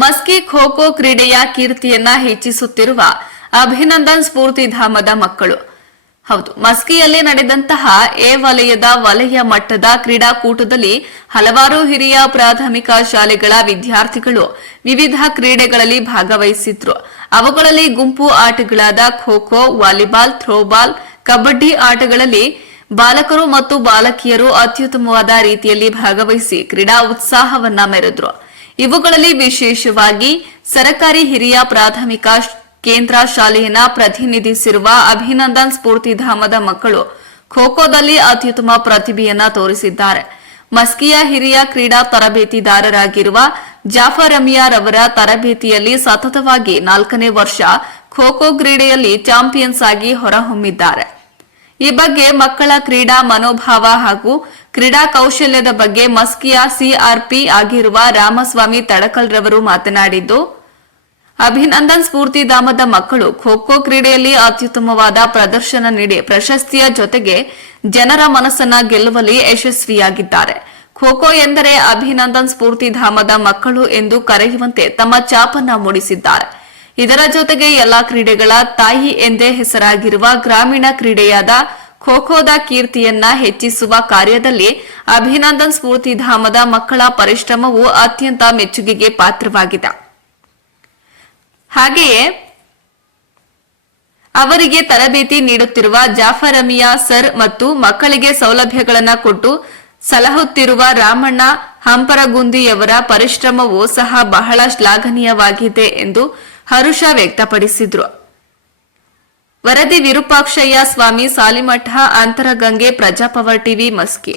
ಮಸ್ಕಿ ಖೋ ಖೋ ಕ್ರೀಡೆಯ ಕೀರ್ತಿಯನ್ನ ಹೆಚ್ಚಿಸುತ್ತಿರುವ ಅಭಿನಂದನ್ ಸ್ಫೂರ್ತಿಧಾಮದ ಮಕ್ಕಳು. ಹೌದು, ಮಸ್ಕಿಯಲ್ಲಿ ನಡೆದಂತಹ ಎ ವಲಯದ ವಲಯ ಮಟ್ಟದ ಕ್ರೀಡಾಕೂಟದಲ್ಲಿ ಹಲವಾರು ಹಿರಿಯ ಪ್ರಾಥಮಿಕ ಶಾಲೆಗಳ ವಿದ್ಯಾರ್ಥಿಗಳು ವಿವಿಧ ಕ್ರೀಡೆಗಳಲ್ಲಿ ಭಾಗವಹಿಸಿದ್ರು. ಅವುಗಳಲ್ಲಿ ಗುಂಪು ಆಟಗಳಾದ ಖೋ ಖೋ, ವಾಲಿಬಾಲ್, ಥ್ರೋಬಾಲ್, ಕಬಡ್ಡಿ ಆಟಗಳಲ್ಲಿ ಬಾಲಕರು ಮತ್ತು ಬಾಲಕಿಯರು ಅತ್ಯುತ್ತಮವಾದ ರೀತಿಯಲ್ಲಿ ಭಾಗವಹಿಸಿ ಕ್ರೀಡಾ ಉತ್ಸಾಹವನ್ನ ಮೆರೆದ್ರು. ಇವುಗಳಲ್ಲಿ ವಿಶೇಷವಾಗಿ ಸರಕಾರಿ ಹಿರಿಯ ಪ್ರಾಥಮಿಕ ಕೇಂದ್ರ ಶಾಲೆಯನ್ನ ಪ್ರತಿನಿಧಿಸಿರುವ ಅಭಿನಂದನ್ ಸ್ಫೂರ್ತಿಧಾಮದ ಮಕ್ಕಳು ಖೋ ಖೋದಲ್ಲಿ ಅತ್ಯುತ್ತಮ ಪ್ರತಿಭೆಯನ್ನ ತೋರಿಸಿದ್ದಾರೆ. ಮಸ್ಕಿಯ ಹಿರಿಯ ಕ್ರೀಡಾ ತರಬೇತಿದಾರರಾಗಿರುವ ಜಾಫರ್ ಅಮಿಯಾರ್ ಅವರ ತರಬೇತಿಯಲ್ಲಿ ಸತತವಾಗಿ 4ನೇ ವರ್ಷ ಖೋ ಖೋ ಕ್ರೀಡೆಯಲ್ಲಿ ಚಾಂಪಿಯನ್ಸ್ ಆಗಿ ಹೊರಹೊಮ್ಮಿದ್ದಾರೆ. ಈ ಬಗ್ಗೆ ಮಕ್ಕಳ ಕ್ರೀಡಾ ಮನೋಭಾವ ಹಾಗೂ ಕ್ರೀಡಾ ಕೌಶಲ್ಯದ ಬಗ್ಗೆ ಮಸ್ಕಿಯ ಸಿಆರ್ಪಿ ಆಗಿರುವ ರಾಮಸ್ವಾಮಿ ತಡಕಲ್ ರವರು ಮಾತನಾಡಿದ್ದು, ಅಭಿನಂದನ್ ಸ್ಫೂರ್ತಿಧಾಮದ ಮಕ್ಕಳು ಖೋ ಖೋ ಕ್ರೀಡೆಯಲ್ಲಿ ಅತ್ಯುತ್ತಮವಾದ ಪ್ರದರ್ಶನ ನೀಡಿ ಪ್ರಶಸ್ತಿಯ ಜೊತೆಗೆ ಜನರ ಮನಸ್ಸನ್ನ ಗೆಲ್ಲುವಲ್ಲಿ ಯಶಸ್ವಿಯಾಗಿದ್ದಾರೆ. ಖೋ ಖೋ ಎಂದರೆ ಅಭಿನಂದನ್ ಸ್ಫೂರ್ತಿಧಾಮದ ಮಕ್ಕಳು ಎಂದು ಕರೆಯುವಂತೆ ತಮ್ಮ ಛಾಪನ್ನ ಮೂಡಿಸಿದ್ದಾರೆ. ಇದರ ಜೊತೆಗೆ ಎಲ್ಲಾ ಕ್ರೀಡೆಗಳ ತಾಯಿ ಎಂದೇ ಹೆಸರಾಗಿರುವ ಗ್ರಾಮೀಣ ಕ್ರೀಡೆಯಾದ ಖೋ ಖೋದ ಕೀರ್ತಿಯನ್ನ ಹೆಚ್ಚಿಸುವ ಕಾರ್ಯದಲ್ಲಿ ಅಭಿನಂದನ್ ಸ್ಫೂರ್ತಿಧಾಮದ ಮಕ್ಕಳ ಪರಿಶ್ರಮವು ಅತ್ಯಂತ ಮೆಚ್ಚುಗೆಗೆ ಪಾತ್ರವಾಗಿದೆ. ಹಾಗೆಯೇ ಅವರಿಗೆ ತರಬೇತಿ ನೀಡುತ್ತಿರುವ ಜಾಫರ್ ಅಮಿಯಾ ಸರ್ ಮತ್ತು ಮಕ್ಕಳಿಗೆ ಸೌಲಭ್ಯಗಳನ್ನು ಕೊಟ್ಟು ಸಲಹುತ್ತಿರುವ ರಾಮಣ್ಣ ಹಂಪರಗುಂದಿಯವರ ಪರಿಶ್ರಮವೂ ಸಹ ಬಹಳ ಶ್ಲಾಘನೀಯವಾಗಿದೆ ಎಂದು ಹರುಷ ವ್ಯಕ್ತಪಡಿಸಿದ್ರು. ವರದಿ ವಿರೂಪಾಕ್ಷಯ್ಯ ಸ್ವಾಮಿ, ಸಾಲಿಮಠ, ಅಂತರಗಂಗೆ, ಪ್ರಜಾಪವರ್ ಟಿವಿ, ಮಸ್ಕಿ.